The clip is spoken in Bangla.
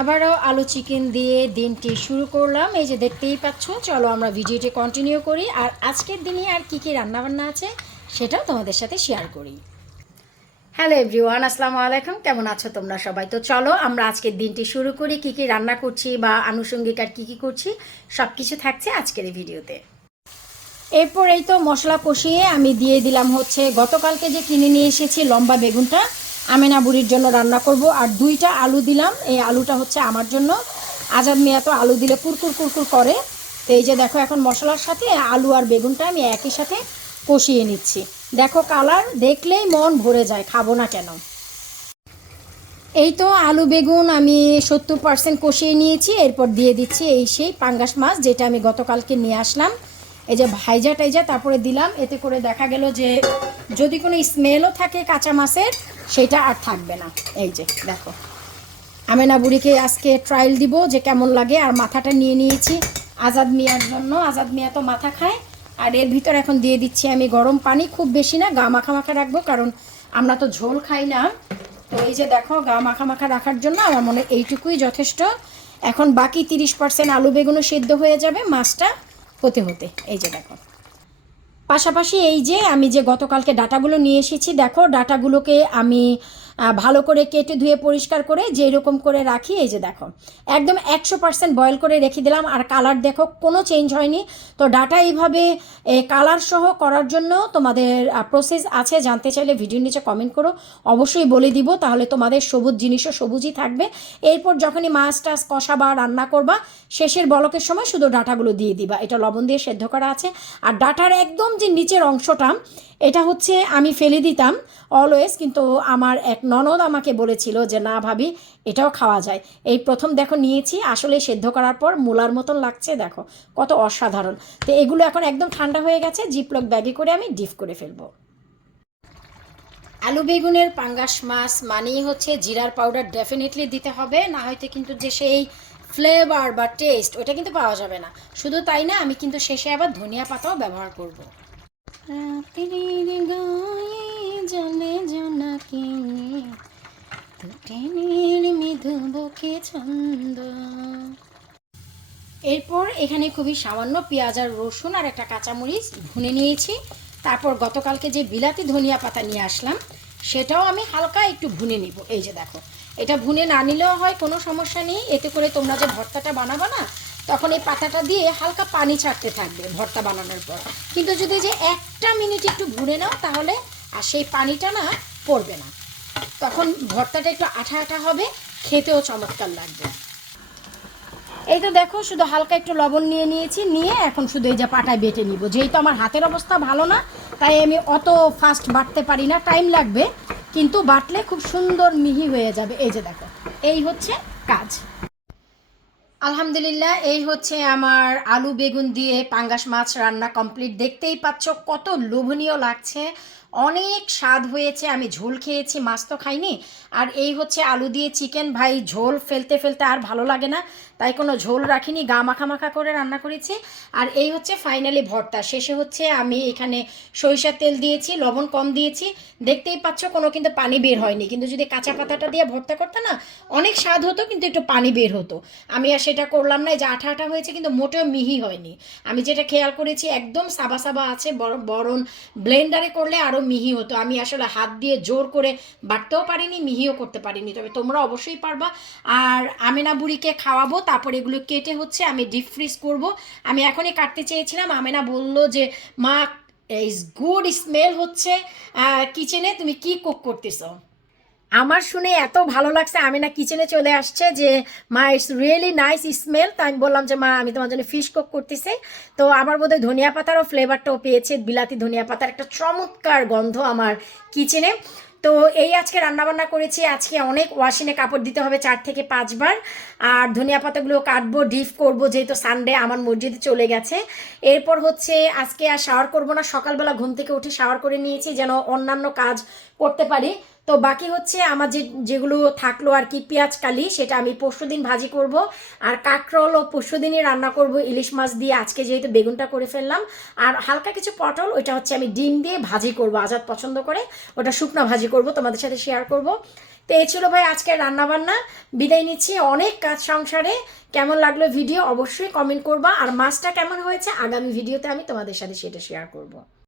আবারও আলু চিকেন দিয়ে দিনটি শুরু করলাম। এই যে দেখতেই পাচ্ছ, চলো আমরা ভিডিওটি কন্টিনিউ করি। আর আজকের দিনে আর কি কি রান্নাবান্না আছে সেটাও তোমাদের সাথে শেয়ার করি। হ্যালো এভরিওয়ান আসসালামু আলাইকুম। কেমন আছো তোমরা সবাই? তো চলো আমরা আজকের দিনটি শুরু করি। কি কি রান্না করছি বা আনুষঙ্গিক আর কী কী করছি সব কিছু থাকছে আজকের এই ভিডিওতে। এরপর এই তো মশলা কষিয়ে আমি দিয়ে দিলাম হচ্ছে, গতকালকে যে কিনে নিয়ে এসেছি লম্বা বেগুনটা আমেনা বুড়ির জন্য রান্না করব। আর দুইটা আলু দিলাম। এই আলুটা হচ্ছে আমার জন্য। আজাদ মিয়া তো আলু দিলে কুরকুর কুরকুর করে। তো এই যে দেখো এখন মশলার সাথে আলু আর বেগুনটা আমি একই সাথে কষিয়ে নিচ্ছি। দেখো কালার, দেখলেই মন ভরে যায়, খাব না কেন? এই তো আলু, বেগুন আমি সত্তর পার্সেন্ট কষিয়ে নিয়েছি। এরপর দিয়ে দিচ্ছি এই সেই পাঙ্গাস মাছ যেটা আমি গতকালকে নিয়ে আসলাম। এই যে ভাইজা টাইজা তারপরে দিলাম। এতে করে দেখা গেল যে যদি কোনো স্মেলও থাকে কাঁচা মাছের সেটা আর থাকবে না। এই যে, দেখো। আমেনা বুড়িকে আজকে ট্রায়াল দিব যে কেমন লাগে, আর মাথাটা নিয়ে নিয়েছি আজাদ মিয়ার জন্য। আজাদ মিয়া তো মাথা খায়, আর এর ভিতর এখন দিয়ে দিচ্ছি আমি গরম পানি, খুব বেশি না, গা মাখা মাখা রাখব, কারণ আমরা তো ঝোল খাই না। তো এই যে দেখো, গা মাখা মাখা রাখার জন্য আমার মনে এইটুকুই যথেষ্ট। এখন বাকি তিরিশ পার্সেন্ট আলু বেগুনও সেদ্ধ হয়ে যাবে মাছটা, হতে হতে। এই যে দেখো। পাশাপাশি এই যে আমি যে গতকালকে ডাটাগুলো নিয়ে এসেছি দেখো ডাটাগুলোকে আমি ভালো করে কেটে ধুয়ে পরিষ্কার করে যে এরকম করে রাখি, এই যে দেখো, একদম একশো পার্সেন্ট বয়েল করে রেখে দিলাম। আর কালার দেখো, কোনো চেঞ্জ হয়নি। তো ডাটা এইভাবে কালার সহ করার জন্য তোমাদের প্রসেস আছে। জানতে চাইলে ভিডিওর নিচে কমেন্ট করো। অবশ্যই বলে দিব, তাহলে তোমাদের সবুজ জিনিসও সবুজই থাকবে। এরপর যখনই মাছ টাছ কষা বা রান্না করবা, শেষের বলকের সময় শুধু ডাটাগুলো দিয়ে দিবা। এটা লবণ দিয়ে সেদ্ধ করা আছে। আর ডাটার একদম যে নিচের অংশটা, এটা হচ্ছে আমি ফেলে দিতাম অলওয়েজ কিন্তু আমার এক ননদ আমাকে বলেছিল যে, না ভাবি, এটাও খাওয়া যায়। এই প্রথম দেখো নিয়েছি, আসলে সেদ্ধ করার পর মূলার মতন লাগছে, দেখো, কত অসাধারণ। তো এগুলো এখন একদম ঠান্ডা হয়ে গেছে জিপলক ব্যাগে করে আমি ডিপ করে ফেলব। আলু বেগুনের পাঙ্গাস মাছ মানেই হচ্ছে জিরার পাউডার ডেফিনেটলি দিতে হবে, না হয়তো কিন্তু যে সেই ফ্লেভার বা টেস্ট ওটা কিন্তু পাওয়া যাবে না। শুধু তাই না, আমি কিন্তু শেষে আবার ধনিয়া পাতাও ব্যবহার করব। ছন্দ এরপর এখানে খুবই সামান্য পেঁয়াজ আর রসুন আর একটা কাঁচামরিচ ভুনে নিয়েছি। তারপর গতকালকে যে বিলাতি ধনিয়া পাতা নিয়ে আসলাম, সেটাও আমি হালকা একটু ভুনে নিব। এই যে দেখো, এটা ভুনে না নিলেও হয়, কোনো সমস্যা নেই। এতে করে তোমরা যে ভর্তাটা বানাবো না, তখন এই পাতাটা দিয়ে হালকা পানি ছাড়তে থাকবে ভর্তা বানানোর পর। কিন্তু যদি যে একটা মিনিট একটু ভুনে নাও, তাহলে আর সেই পানিটা না পড়বে না। তখন ভর্তাটা একটু আঠা আঠা হবে খেতেও চমৎকার লাগবে। এই তো দেখো, শুধু হালকা একটু লবণ নিয়ে নিয়েছি, নিয়ে এখন শুধু এই যে পাটায় বেটে নিব। যেহেতু আমার হাতের অবস্থা ভালো না, তাই আমি অত ফাস্ট বাটতে পারি না টাইম লাগবে, কিন্তু বাটলে খুব সুন্দর মিহি হয়ে যাবে। এই যে দেখো, এই হচ্ছে কাজ। আলহামদুলিল্লাহ, এই হচ্ছে আমার আলু বেগুন দিয়ে পাঙ্গাস মাছ রান্না কমপ্লিট দেখতেই পাচ্ছ কত লোভনীয় লাগছে অনেক স্বাদ হয়েছে, আমি ঝোল খেয়েছি, মাছ তো খাইনি। আর এই হচ্ছে আলু দিয়ে চিকেন, ভাই ঝোল ফেলতে ফেলতে আর ভালো লাগে না, তাই কোনো ঝোল রাখিনি, গা মাখা মাখা করে রান্না করেছি। আর এই হচ্ছে ফাইনালি ভর্তা, শেষে হচ্ছে আমি এখানে সরিষার তেল দিয়েছি, লবণ কম দিয়েছি। দেখতেই পাচ্ছ কোনো কিন্তু পানি বের হয়নি, কিন্তু যদি কাঁচা পাতাটা দিয়ে ভর্তা করতে না, অনেক স্বাদ হতো, কিন্তু একটু পানি বের হতো। আমি আর সেটা করলাম না যে আঠা আঠা হয়েছে, কিন্তু মোটেও মিহি হয়নি। আমি যেটা খেয়াল করেছি, একদম সাবা সাবা আছে, বর- বরং ব্লেন্ডারে করলে আরও মিহি হতো। আমি আসলে হাত দিয়ে জোর করে বাটতেও পারিনি, মিহিও করতে পারিনি। তবে তোমরা অবশ্যই পারবা। আর আমেনা বুড়িকে খাওয়াবো, তারপর এগুলো কেটে হচ্ছে আমি ডিপ ফ্রিজ করব। আমি এখনই কাটতে চেয়েছিলাম। আমেনা বলল যে, মা ইস গুড স্মেল হচ্ছে কিচেনে তুমি কি কুক করতেছো? আমার শুনে এত ভালো লাগছে, আমি না কিচেনে চলে আসছে যে, মা ইটস রিয়েলি নাইস স্মেল তো আমি বললাম যে, মা, আমি তোমার জন্য ফিশ কুক করতেছি। তো আমার বোধহয় ধনিয়া পাতারও ফ্লেভারটাও পেয়েছে, বিলাতি ধনিয়া পাতার একটা চমৎকার গন্ধ আমার কিচেনে তো এই আজকে রান্নাবান্না করেছি, আজকে অনেক ওয়াশিনে কাপড় দিতে হবে চার থেকে পাঁচবার আর ধনিয়া পাতাগুলো কাটবো ডিপ করব, যেহেতু সানডে আমার মসজিদে চলে গেছে। এরপর হচ্ছে আজকে আর শাওয়ার করব না, সকালবেলা ঘুম থেকে উঠে শাওয়ার করে নিয়েছি, যেন অন্যান্য কাজ করতে পারি। তো বাকি হচ্ছে আমার যে যেগুলো থাকল আর কি পেঁয়াজ, কালি, সেটা আমি পরশু দিন ভাজি করব। আর কাঁকরোল ও পরশু দিনই রান্না করব ইলিশ মাছ দিয়ে। আজকে যেহেতু বেগুনটা করে ফেললাম। আর হালকা কিছু পটল, ওইটা হচ্ছে আমি ডিম দিয়ে ভাজি করব আজাদ পছন্দ করে। ওটা শুকনো ভাজি করব, তোমাদের সাথে শেয়ার করব। তো এই ছিল ভাই আজকের রান্নাবান্না। বিদায় নিচ্ছি অনেক কাজ সংসারে। কেমন লাগল ভিডিও অবশ্যই কমেন্ট করবা। আর মাছটা কেমন হয়েছে? আগামী ভিডিওতে আমি তোমাদের সাথে সেটা শেয়ার করব।